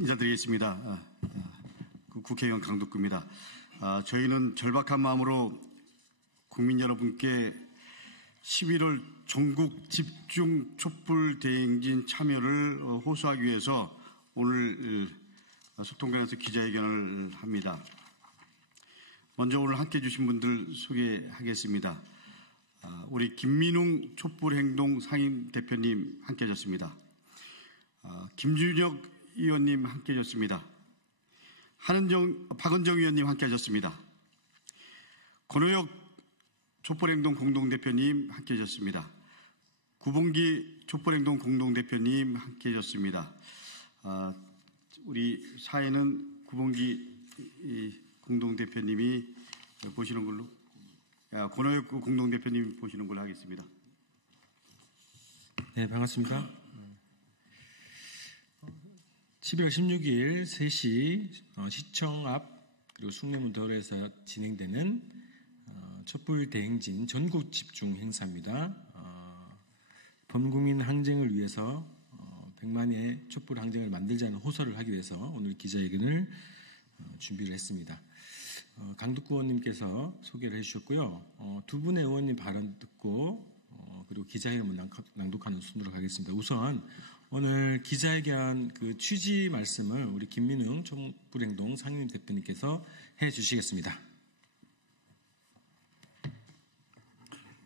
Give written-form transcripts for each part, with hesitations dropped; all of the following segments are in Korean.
인사드리겠습니다. 국회의원 강덕구입니다. 저희는 절박한 마음으로 국민 여러분께 11월 전국 집중 촛불 대행진 참여를 호소하기 위해서 오늘 소통관에서 기자회견을 합니다. 먼저 오늘 함께해 주신 분들 소개하겠습니다. 우리 김민웅 촛불행동 상임대표님 함께해 주셨습니다. 김준혁 의원님 함께해 주셨습니다. 박은정 의원님 함께해 주셨습니다. 권호혁 촛불행동 공동대표님 함께해 주셨습니다. 구봉기 촛불행동 공동대표님 함께해 주셨습니다. 우리 사회는 구봉기 공동대표님이 보시는 걸로, 권호혁 공동대표님 보시는 걸로 하겠습니다. 네, 반갑습니다. 12월 16일 3시 시청 앞 그리고 숭례문더울에서 진행되는 촛불 대행진 전국 집중 행사입니다. 범국민 항쟁을 위해서 100만의 촛불 항쟁을 만들자는 호소를 하기 위해서 오늘 기자회견을 준비를 했습니다. 강덕구 의원님께서 소개를 해주셨고요. 두 분의 의원님 발언 듣고 그리고 기자회견 낭독하는 순으로 가겠습니다. 우선 오늘 기자회견 그 취지 말씀을 우리 김민웅 촛불행동 상임대표님께서 해주시겠습니다.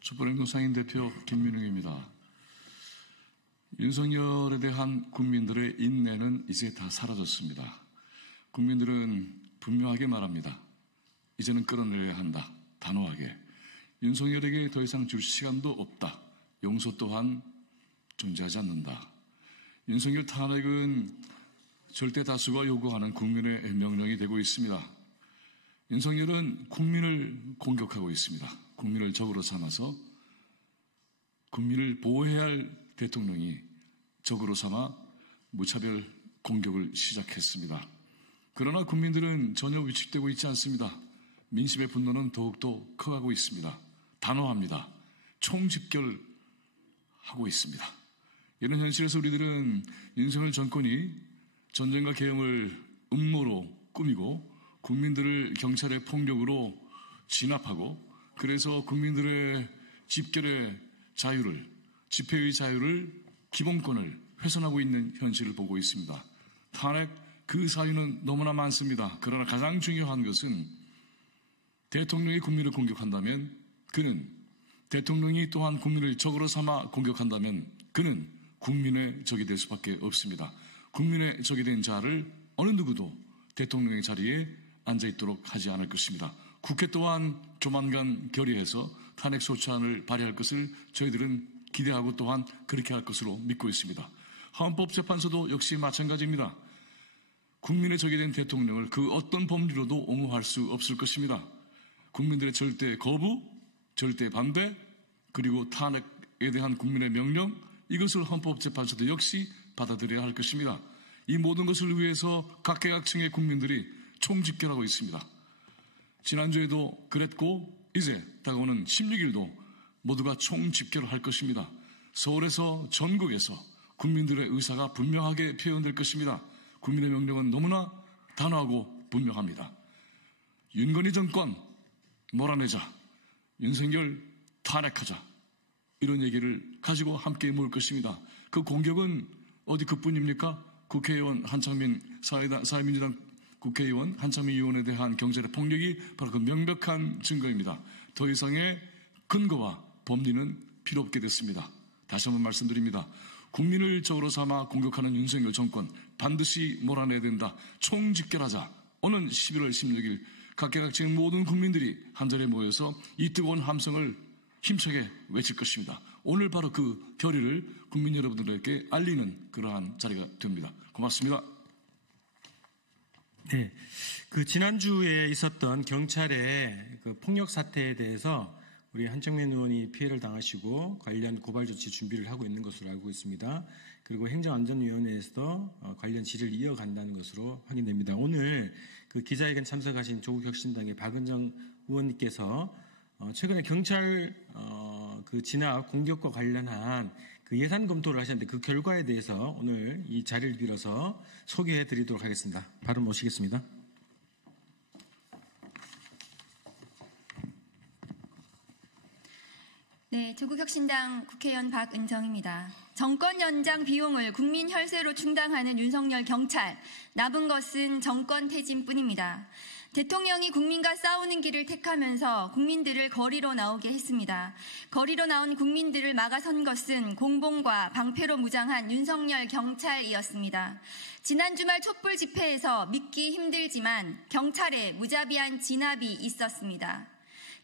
촛불행동 상임대표 김민웅입니다. 윤석열에 대한 국민들의 인내는 이제 다 사라졌습니다. 국민들은 분명하게 말합니다. 이제는 끌어내려야 한다. 단호하게. 윤석열에게 더 이상 줄 시간도 없다. 용서 또한 존재하지 않는다. 윤석열 탄핵은 절대 다수가 요구하는 국민의 명령이 되고 있습니다. 윤석열은 국민을 공격하고 있습니다. 국민을 적으로 삼아서 국민을 보호해야 할 대통령이 적으로 삼아 무차별 공격을 시작했습니다. 그러나 국민들은 전혀 위축되고 있지 않습니다. 민심의 분노는 더욱더 커가고 있습니다. 단호합니다. 총집결하고 있습니다. 이런 현실에서 우리들은 윤석열 정권이 전쟁과 계엄을 음모로 꾸미고 국민들을 경찰의 폭력으로 진압하고 그래서 국민들의 집결의 자유를, 집회의 자유를, 기본권을 훼손하고 있는 현실을 보고 있습니다. 탄핵 그 사유는 너무나 많습니다. 그러나 가장 중요한 것은 대통령이 국민을 공격한다면 그는, 대통령이 또한 국민을 적으로 삼아 공격한다면 그는 국민의 적이 될 수밖에 없습니다. 국민의 적이 된 자를 어느 누구도 대통령의 자리에 앉아있도록 하지 않을 것입니다. 국회 또한 조만간 결의해서 탄핵 소추안을 발의할 것을 저희들은 기대하고 또한 그렇게 할 것으로 믿고 있습니다. 헌법재판소도 역시 마찬가지입니다. 국민의 적이 된 대통령을 그 어떤 법리로도 옹호할 수 없을 것입니다. 국민들의 절대 거부, 절대 반대, 그리고 탄핵에 대한 국민의 명령, 이것을 헌법재판소도 역시 받아들여야 할 것입니다. 이 모든 것을 위해서 각계각층의 국민들이 총집결하고 있습니다. 지난주에도 그랬고 이제 다가오는 16일도 모두가 총집결을 할 것입니다. 서울에서 전국에서 국민들의 의사가 분명하게 표현될 것입니다. 국민의 명령은 너무나 단호하고 분명합니다. 윤건희 정권 몰아내자, 윤석열 탄핵하자, 이런 얘기를 가지고 함께 모을 것입니다. 그 공격은 어디 그뿐입니까? 국회의원 한창민, 사회민주당 국회의원 한창민 의원에 대한 경찰의 폭력이 바로 그 명백한 증거입니다. 더 이상의 근거와 법리는 필요 없게 됐습니다. 다시 한번 말씀드립니다. 국민을 적으로 삼아 공격하는 윤석열 정권 반드시 몰아내야 된다. 총집결하자. 오는 11월 16일 각계각층 모든 국민들이 한자리에 모여서 이 뜨거운 함성을 힘차게 외칠 것입니다. 오늘 바로 그 결의를 국민 여러분들에게 알리는 그러한 자리가 됩니다. 고맙습니다. 네, 그 지난주에 있었던 경찰의 그 폭력 사태에 대해서 우리 한창민 의원이 피해를 당하시고 관련 고발 조치 준비를 하고 있는 것으로 알고 있습니다. 그리고 행정안전위원회에서도 관련 질의를 이어간다는 것으로 확인됩니다. 오늘 그 기자회견 참석하신 조국혁신당의 박은정 의원님께서 최근에 경찰 그 진압 공격과 관련한 그 예산 검토를 하셨는데 그 결과에 대해서 오늘 이 자리를 빌어서 소개해 드리도록 하겠습니다. 바로 모시겠습니다. 네, 조국혁신당 국회의원 박은정입니다. 정권 연장 비용을 국민 혈세로 충당하는 윤석열 경찰, 남은 것은 정권 퇴진뿐입니다. 대통령이 국민과 싸우는 길을 택하면서 국민들을 거리로 나오게 했습니다. 거리로 나온 국민들을 막아선 것은 공봉과 방패로 무장한 윤석열 경찰이었습니다. 지난 주말 촛불 집회에서 믿기 힘들지만 경찰에 무자비한 진압이 있었습니다.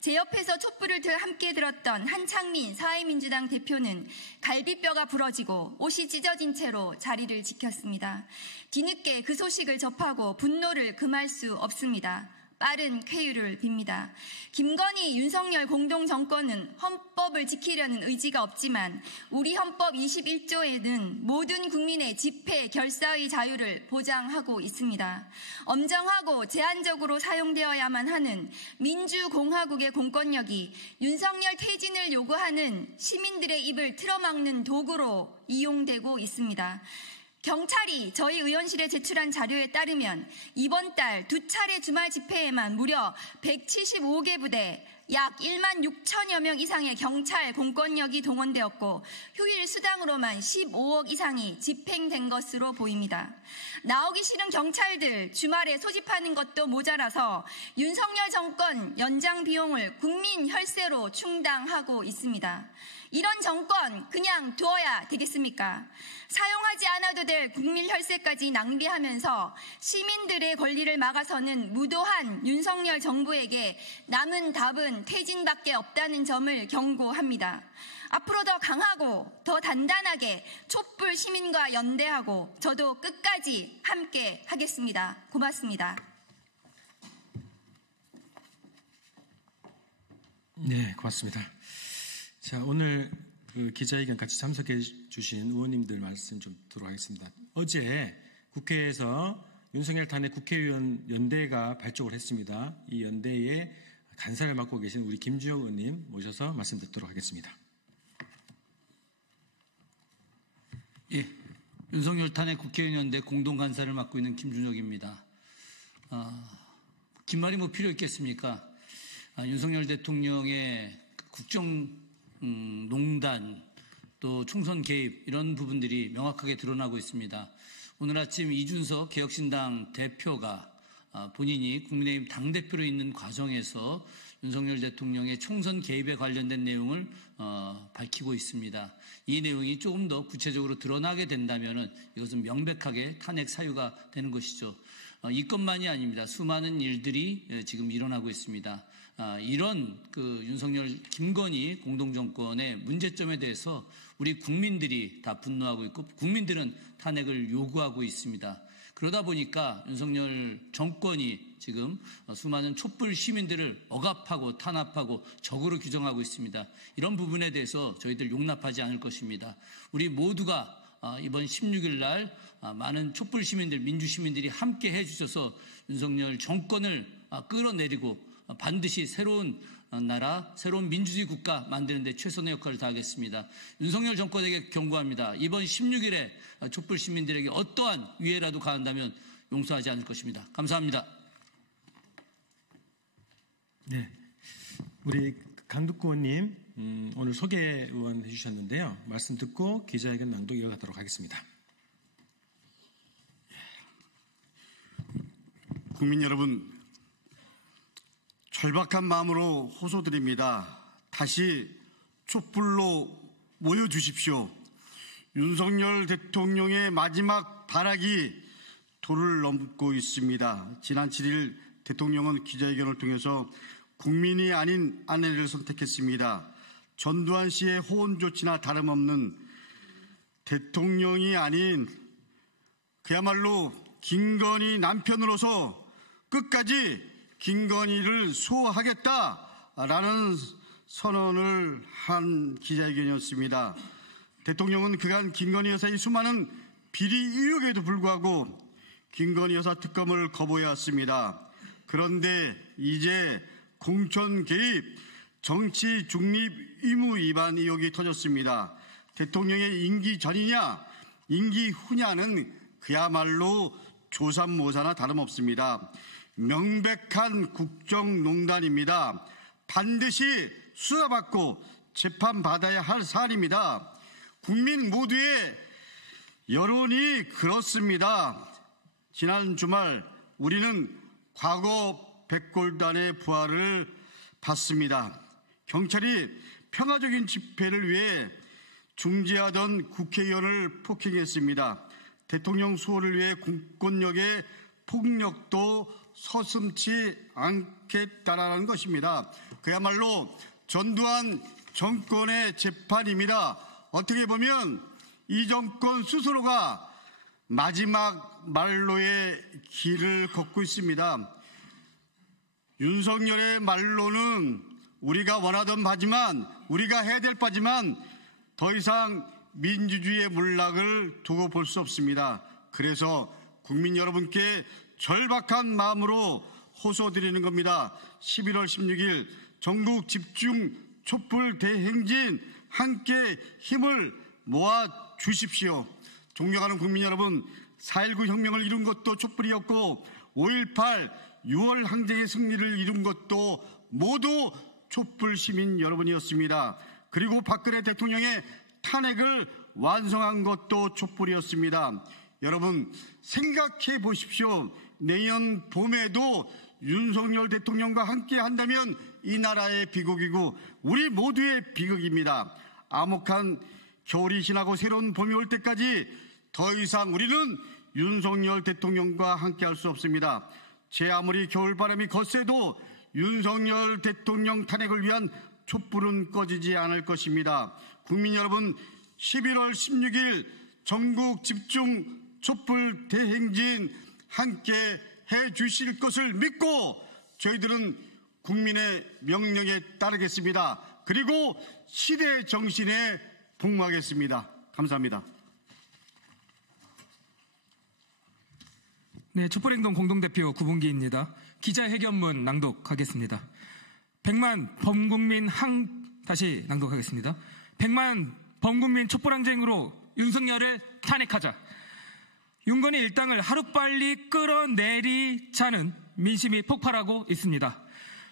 제 옆에서 촛불을 함께 들었던 한창민 사회민주당 대표는 갈비뼈가 부러지고 옷이 찢어진 채로 자리를 지켰습니다. 뒤늦게 그 소식을 접하고 분노를 금할 수 없습니다. 빠른 쾌유를 빕니다. 김건희, 윤석열 공동정권은 헌법을 지키려는 의지가 없지만 우리 헌법 21조에는 모든 국민의 집회, 결사의 자유를 보장하고 있습니다. 엄정하고 제한적으로 사용되어야만 하는 민주공화국의 공권력이 윤석열 퇴진을 요구하는 시민들의 입을 틀어막는 도구로 이용되고 있습니다. 경찰이 저희 의원실에 제출한 자료에 따르면 이번 달 2차례 주말 집회에만 무려 175개 부대, 약 1만 6천여 명 이상의 경찰 공권력이 동원되었고 휴일 수당으로만 15억 이상이 집행된 것으로 보입니다. 나오기 싫은 경찰들 주말에 소집하는 것도 모자라서 윤석열 정권 연장 비용을 국민 혈세로 충당하고 있습니다. 이런 정권 그냥 두어야 되겠습니까? 사용하지 않아도 될 국민 혈세까지 낭비하면서 시민들의 권리를 막아서는 무도한 윤석열 정부에게 남은 답은 퇴진밖에 없다는 점을 경고합니다. 앞으로 더 강하고 더 단단하게 촛불 시민과 연대하고 저도 끝까지 함께 하겠습니다. 고맙습니다. 네, 고맙습니다. 자, 오늘 그 기자회견 같이 참석해 주신 의원님들 말씀 좀 듣도록 하겠습니다. 어제 국회에서 윤석열 탄핵 국회의원 연대가 발족을 했습니다. 이 연대의 간사를 맡고 계신 우리 김주영 의원님 모셔서 말씀 듣도록 하겠습니다. 예, 윤석열 탄핵 국회의원 연대 공동간사를 맡고 있는 김준혁입니다. 긴 말이 뭐 필요 있겠습니까? 윤석열 대통령의 국정농단 또 총선 개입 이런 부분들이 명확하게 드러나고 있습니다. 오늘 아침 이준석 개혁신당 대표가 본인이 국민의힘 당대표로 있는 과정에서 윤석열 대통령의 총선 개입에 관련된 내용을 밝히고 있습니다. 이 내용이 조금 더 구체적으로 드러나게 된다면 이것은 명백하게 탄핵 사유가 되는 것이죠. 이것만이 아닙니다. 수많은 일들이 지금 일어나고 있습니다. 이런 윤석열, 김건희 공동정권의 문제점에 대해서 우리 국민들이 다 분노하고 있고 국민들은 탄핵을 요구하고 있습니다. 그러다 보니까 윤석열 정권이 지금 수많은 촛불 시민들을 억압하고 탄압하고 적으로 규정하고 있습니다. 이런 부분에 대해서 저희들 용납하지 않을 것입니다. 우리 모두가 이번 16일 날 많은 촛불 시민들, 민주 시민들이 함께 해주셔서 윤석열 정권을 끌어내리고 반드시 새로운 나라, 새로운 민주주의 국가 만드는 데 최선의 역할을 다하겠습니다. 윤석열 정권에게 경고합니다. 이번 16일에 촛불 시민들에게 어떠한 위해라도 가한다면 용서하지 않을 것입니다. 감사합니다. 네, 우리 강덕구 의원님 오늘 소개 의원 해주셨는데요. 말씀 듣고 기자회견 낭독 이어가도록 하겠습니다. 국민 여러분, 절박한 마음으로 호소드립니다. 다시 촛불로 모여주십시오. 윤석열 대통령의 마지막 발악이 도를 넘고 있습니다. 지난 7일 대통령은 기자회견을 통해서 국민이 아닌 아내를 선택했습니다. 전두환 씨의 호언 조치나 다름없는 대통령이 아닌 그야말로 김건희 남편으로서 끝까지 김건희를 수호하겠다라는 선언을 한 기자회견이었습니다. 대통령은 그간 김건희 여사의 수많은 비리 의혹에도 불구하고 김건희 여사 특검을 거부해왔습니다. 그런데 이제 공천 개입, 정치 중립 의무 위반 의혹이 터졌습니다. 대통령의 임기 전이냐 임기 후냐는 그야말로 조삼모사나 다름없습니다. 명백한 국정농단입니다. 반드시 수사받고 재판받아야 할 사안입니다. 국민 모두의 여론이 그렇습니다. 지난 주말 우리는 과거 백골단의 부활을 봤습니다. 경찰이 평화적인 집회를 위해 중재하던 국회의원을 폭행했습니다. 대통령 수호를 위해 공권력의 폭력도 서슴지 않겠다라는 것입니다. 그야말로 전두환 정권의 재판입니다. 어떻게 보면 이 정권 스스로가 마지막 말로의 길을 걷고 있습니다. 윤석열의 말로는 우리가 원하던 바지만, 우리가 해야 될 바지만 더 이상 민주주의의 문락을 두고 볼 수 없습니다. 그래서 국민 여러분께 절박한 마음으로 호소드리는 겁니다. 11월 16일 전국 집중 촛불 대행진 함께 힘을 모아 주십시오. 존경하는 국민 여러분, 4.19 혁명을 이룬 것도 촛불이었고 5.18 6월 항쟁의 승리를 이룬 것도 모두 촛불 시민 여러분이었습니다. 그리고 박근혜 대통령의 탄핵을 완성한 것도 촛불이었습니다. 여러분 생각해 보십시오. 내년 봄에도 윤석열 대통령과 함께 한다면 이 나라의 비극이고 우리 모두의 비극입니다. 암흑한 겨울이 지나고 새로운 봄이 올 때까지 더 이상 우리는 윤석열 대통령과 함께 할 수 없습니다. 제 아무리 겨울바람이 거세도 윤석열 대통령 탄핵을 위한 촛불은 꺼지지 않을 것입니다. 국민 여러분, 11월 16일 전국 집중 촛불 대행진 함께 해 주실 것을 믿고 저희들은 국민의 명령에 따르겠습니다. 그리고 시대 정신에 복무하겠습니다. 감사합니다. 네, 촛불행동 공동대표 구분기입니다. 기자회견문 낭독하겠습니다. 100만 범국민 다시 낭독하겠습니다. 100만 범국민 촛불항쟁으로 윤석열을 탄핵하자. 윤건희 일당을 하루빨리 끌어내리자는 민심이 폭발하고 있습니다.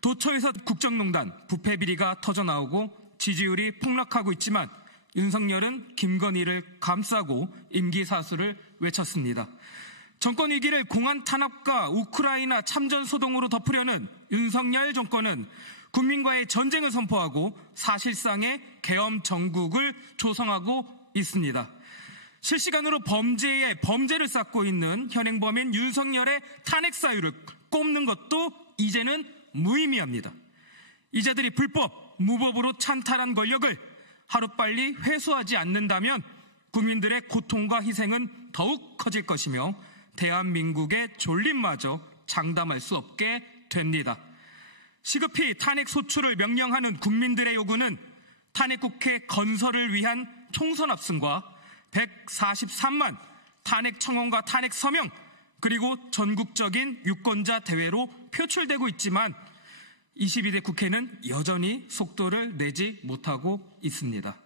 도처에서 국정농단, 부패비리가 터져나오고 지지율이 폭락하고 있지만 윤석열은 김건희를 감싸고 임기사수를 외쳤습니다. 정권 위기를 공안 탄압과 우크라이나 참전 소동으로 덮으려는 윤석열 정권은 국민과의 전쟁을 선포하고 사실상의 계엄 정국을 조성하고 있습니다. 실시간으로 범죄를 쌓고 있는 현행범인 윤석열의 탄핵 사유를 꼽는 것도 이제는 무의미합니다. 이자들이 불법, 무법으로 찬탈한 권력을 하루빨리 회수하지 않는다면 국민들의 고통과 희생은 더욱 커질 것이며 대한민국의 존립마저 장담할 수 없게 됩니다. 시급히 탄핵 소추를 명령하는 국민들의 요구는 탄핵국회 건설을 위한 총선 압승과 143만 탄핵 청원과 탄핵 서명 그리고 전국적인 유권자 대회로 표출되고 있지만 22대 국회는 여전히 속도를 내지 못하고 있습니다.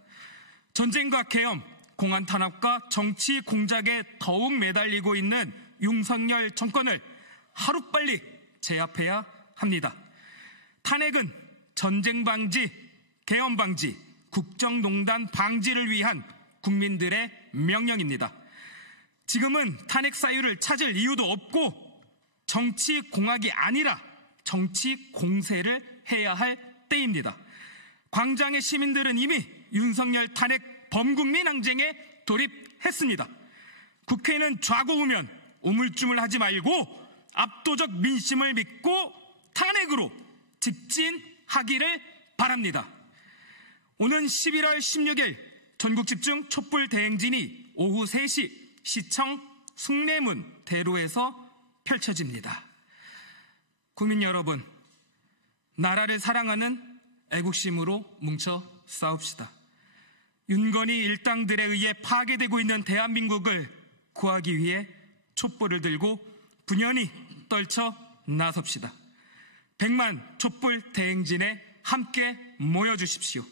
전쟁과 계엄, 공안 탄압과 정치 공작에 더욱 매달리고 있는 윤석열 정권을 하루빨리 제압해야 합니다. 탄핵은 전쟁 방지, 계엄 방지, 국정농단 방지를 위한 국민들의 명령입니다. 지금은 탄핵 사유를 찾을 이유도 없고 정치 공학이 아니라 정치 공세를 해야 할 때입니다. 광장의 시민들은 이미 윤석열 탄핵 범국민 항쟁에 돌입했습니다. 국회는 좌고우면 우물쭈물하지 말고 압도적 민심을 믿고 탄핵으로 직진하기를 바랍니다. 오는 11월 16일 전국집중 촛불 대행진이 오후 3시 시청 숭례문 대로에서 펼쳐집니다. 국민 여러분, 나라를 사랑하는 애국심으로 뭉쳐 싸웁시다. 윤건희 일당들에 의해 파괴되고 있는 대한민국을 구하기 위해 촛불을 들고 분연히 떨쳐 나섭시다. 100만 촛불 대행진에 함께 모여주십시오.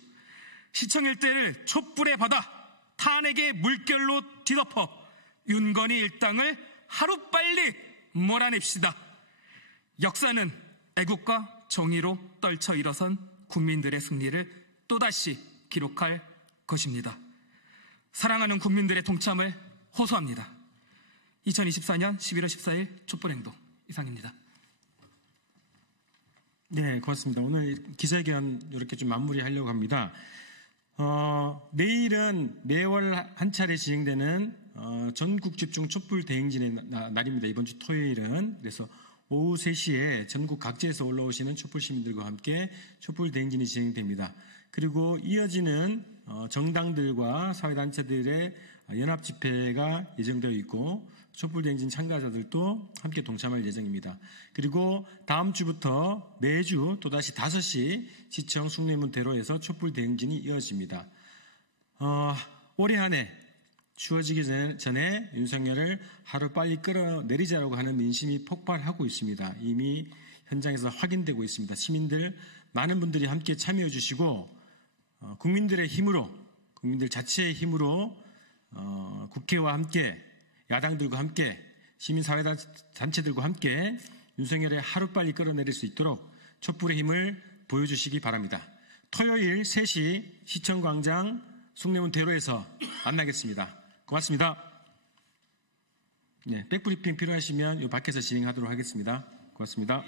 시청 일대를 촛불의 바다, 탄핵의 물결로 뒤덮어 윤건희 일당을 하루빨리 몰아냅시다. 역사는 애국과 정의로 떨쳐 일어선 국민들의 승리를 또다시 기록할 것입니다. 사랑하는 국민들의 동참을 호소합니다. 2024년 11월 14일 촛불행동 이상입니다. 네, 고맙습니다. 오늘 기자회견 이렇게 좀 마무리하려고 합니다. 내일은 매월 한 차례 진행되는 전국 집중 촛불 대행진의 날입니다. 이번 주 토요일은. 그래서 오후 3시에 전국 각지에서 올라오시는 촛불 시민들과 함께 촛불 대행진이 진행됩니다. 그리고 이어지는 정당들과 사회단체들의 연합 집회가 예정되어 있고 촛불 대행진 참가자들도 함께 동참할 예정입니다. 그리고 다음 주부터 매주 또다시 5시 시청 숭례문 대로에서 촛불 대행진이 이어집니다. 올해 한 해 추워지기 전에 윤석열을 하루빨리 끌어내리자라고 하는 민심이 폭발하고 있습니다. 이미 현장에서 확인되고 있습니다. 시민들 많은 분들이 함께 참여해 주시고 국민들의 힘으로, 국민들 자체의 힘으로 국회와 함께, 야당들과 함께, 시민사회단체들과 함께 윤석열의 하루빨리 끌어내릴 수 있도록 촛불의 힘을 보여주시기 바랍니다. 토요일 3시 시청광장 숭례문 대로에서 만나겠습니다. 고맙습니다. 네, 백브리핑 필요하시면 이 밖에서 진행하도록 하겠습니다. 고맙습니다.